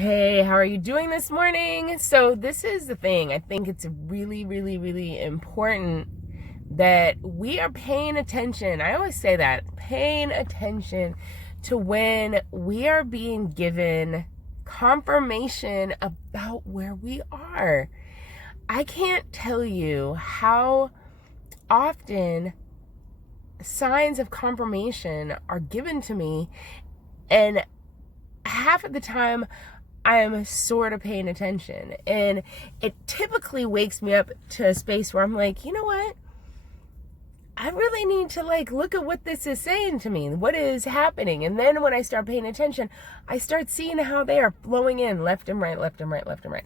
Hey, how are you doing this morning? So this is the thing. I think it's really, really, really important that we are paying attention. I always say that, paying attention to when we are being given confirmation about where we are. I can't tell you how often signs of confirmation are given to me, and half of the time I'm sort of paying attention, and it typically wakes me up to a space where I'm like, you know what, I really need to look at what this is saying to me, what is happening. And then when I start paying attention, I start seeing how they are flowing in left and right, left and right, left and right.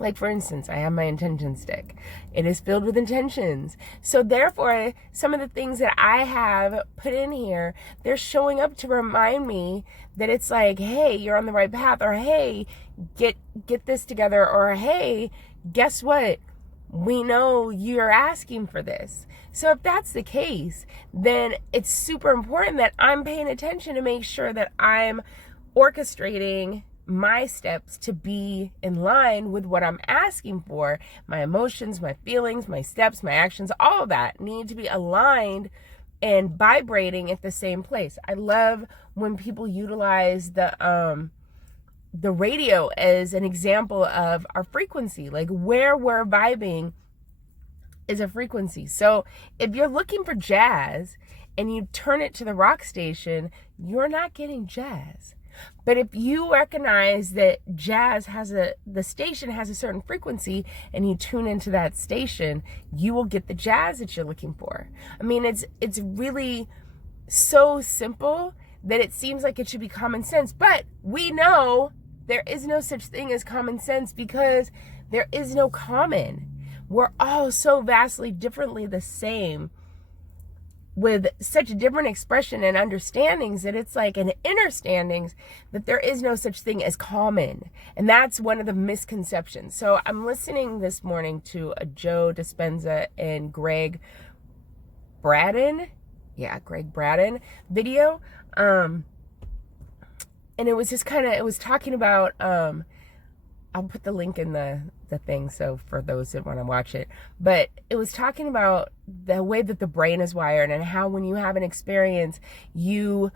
Like, for instance, I have my intention stick. It is filled with intentions. So therefore, some of the things that I have put in here, they're showing up to remind me that it's like, hey, you're on the right path, or hey, get this together, or hey, guess what? We know you're asking for this. So if that's the case, then it's super important that I'm paying attention to make sure that I'm orchestrating my steps to be in line with what I'm asking for. My emotions, my feelings, my steps, my actions, all of that need to be aligned and vibrating at the same place. I love when people utilize the radio as an example of our frequency, like where we're vibing is a frequency. So if you're looking for jazz and you turn it to the rock station, you're not getting jazz. But if you recognize that the station has a certain frequency, and you tune into that station, you will get the jazz that you're looking for. I mean, it's really so simple that it seems like it should be common sense, but we know there is no such thing as common sense, because there is no common. We're all so vastly differently the same, with such a different expression and understandings, that it's like an understandings that there is no such thing as common. And that's one of the misconceptions. So I'm listening this morning to a Joe Dispenza and Greg Braden video. And it was just it was talking about, I'll put the link in the thing, so for those that want to watch it. But it was talking about the way that the brain is wired, and how when you have an experience, it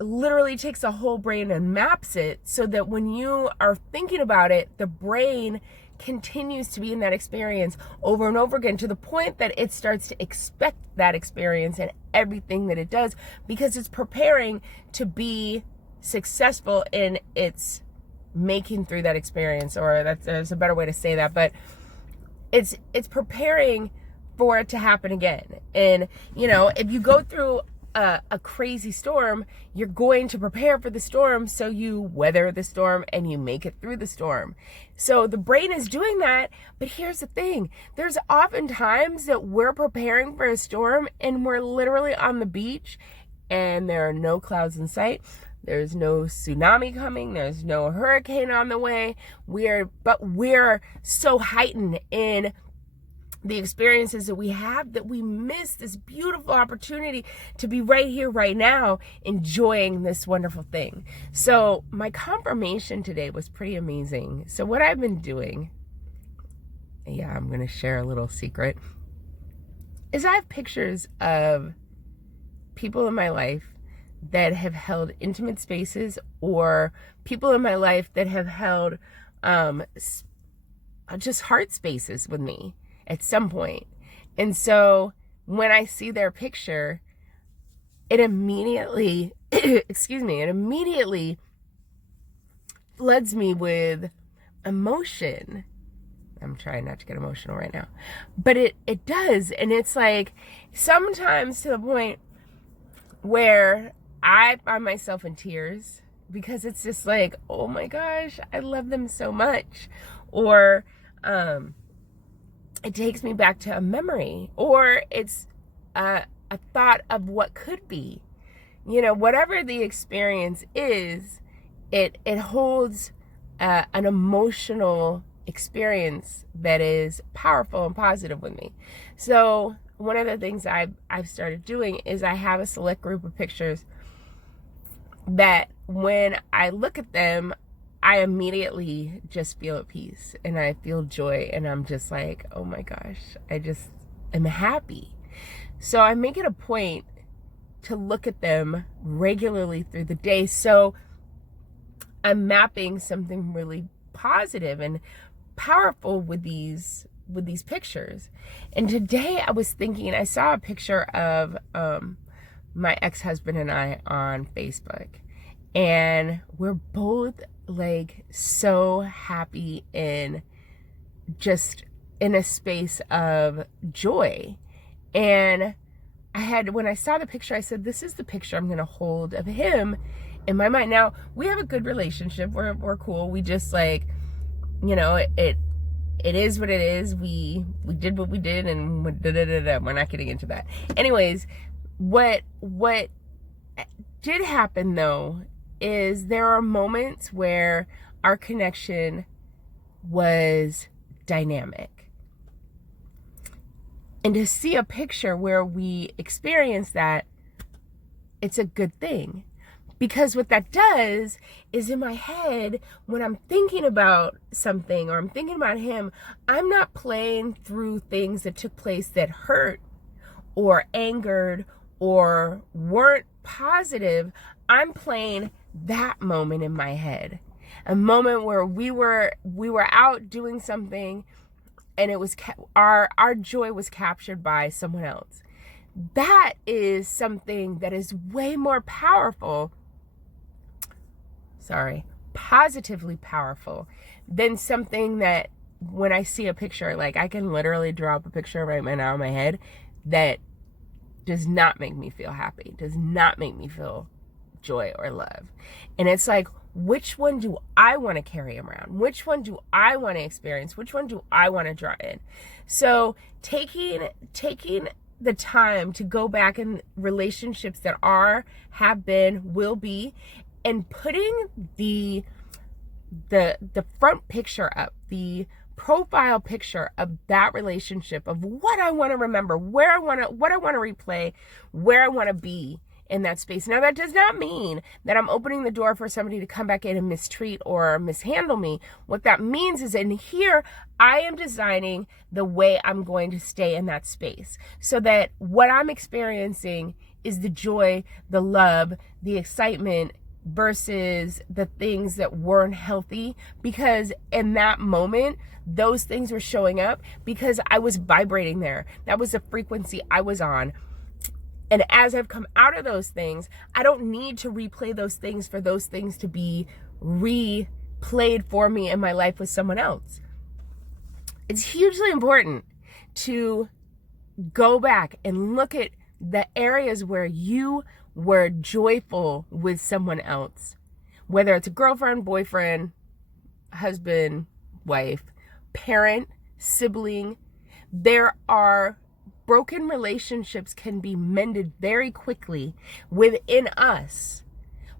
literally takes the whole brain and maps it, so that when you are thinking about it, the brain continues to be in that experience over and over again, to the point that it starts to expect that experience and everything that it does, because it's preparing to be successful in its making through that experience. Or there's a better way to say that, but it's preparing for it to happen again. And if you go through a crazy storm, you're going to prepare for the storm, so you weather the storm and you make it through the storm. So the brain is doing that. But here's the thing, there's often times that we're preparing for a storm, and we're literally on the beach, and there are no clouds in sight. There's no tsunami coming. There's no hurricane on the way. We're so heightened in the experiences that we have, that we miss this beautiful opportunity to be right here, right now, enjoying this wonderful thing. So my confirmation today was pretty amazing. So what I've been doing, I'm going to share a little secret, is I have pictures of people in my life that have held intimate spaces, or people in my life that have held just heart spaces with me at some point. And so when I see their picture, it immediately it immediately floods me with emotion. I'm trying not to get emotional right now, but it does. And it's like, sometimes to the point where I find myself in tears, because it's just like, oh my gosh, I love them so much. Or it takes me back to a memory, or it's a thought of what could be. Whatever the experience is, it holds an emotional experience that is powerful and positive with me. So one of the things I've started doing is I have a select group of pictures that when I look at them, I immediately just feel at peace and I feel joy, and I'm just like, oh my gosh, I just am happy. So I make it a point to look at them regularly through the day. So I'm mapping something really positive and powerful with these pictures. And today I was thinking, I saw a picture of my ex-husband and I on Facebook, and we're both like so happy in just in a space of joy. And when I saw the picture, I said, this is the picture I'm going to hold of him in my mind. Now, we have a good relationship. We're cool. We just like, you know, it is what it is. We did what we did, and we're not getting into that. Anyways, what did happen though is there are moments where our connection was dynamic. And to see a picture where we experience that, it's a good thing. Because what that does is, in my head, when I'm thinking about something or I'm thinking about him, I'm not playing through things that took place that hurt or angered or weren't positive. I'm playing that moment in my head. A moment where we were out doing something, and it was our joy was captured by someone else. That is something that is way more powerful, positively powerful, than something that when I see a picture, like I can literally draw up a picture right now in my head that does not make me feel happy, does not make me feel joy or love. And it's like, which one do I want to carry around? Which one do I want to experience? Which one do I want to draw in? So taking the time to go back in relationships that are, have been, will be, and putting the front picture up, the profile picture of that relationship, of what I want to remember, what I want to replay, where I want to be in that space. Now, that does not mean that I'm opening the door for somebody to come back in and mistreat or mishandle me. What that means is, in here, I am designing the way I'm going to stay in that space so that what I'm experiencing is the joy, the love, the excitement, versus the things that weren't healthy, because in that moment those things were showing up because I was vibrating there. That was the frequency I was on. And as I've come out of those things, I don't need to replay those things for those things to be replayed for me in my life with someone else. It's hugely important to go back and look at the areas where you were joyful with someone else, whether it's a girlfriend, boyfriend, husband, wife, parent, sibling. There are broken relationships can be mended very quickly within us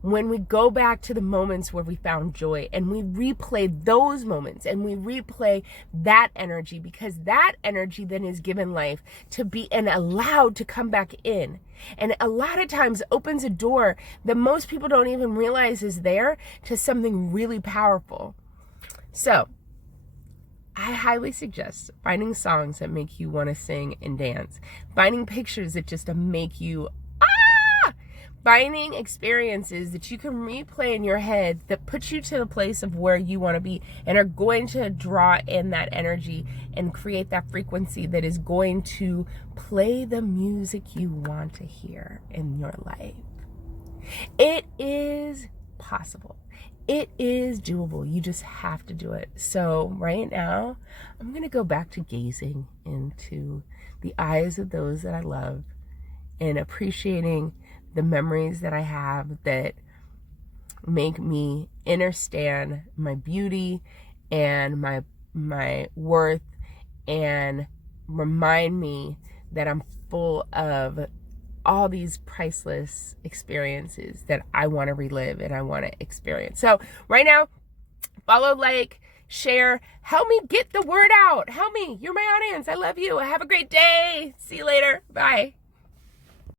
when we go back to the moments where we found joy and we replay those moments and we replay that energy, because that energy then is given life to be and allowed to come back in. And a lot of times opens a door that most people don't even realize is there to something really powerful. So I highly suggest finding songs that make you want to sing and dance, finding pictures that just make you finding experiences that you can replay in your head that put you to the place of where you want to be and are going to draw in that energy and create that frequency that is going to play the music you want to hear in your life. It is possible. It is doable. You just have to do it. So right now, I'm going to go back to gazing into the eyes of those that I love and appreciating the memories that I have that make me understand my beauty and my worth, and remind me that I'm full of all these priceless experiences that I want to relive and I want to experience. So right now, follow, like, share, help me get the word out. Help me. You're my audience. I love you. Have a great day. See you later. Bye.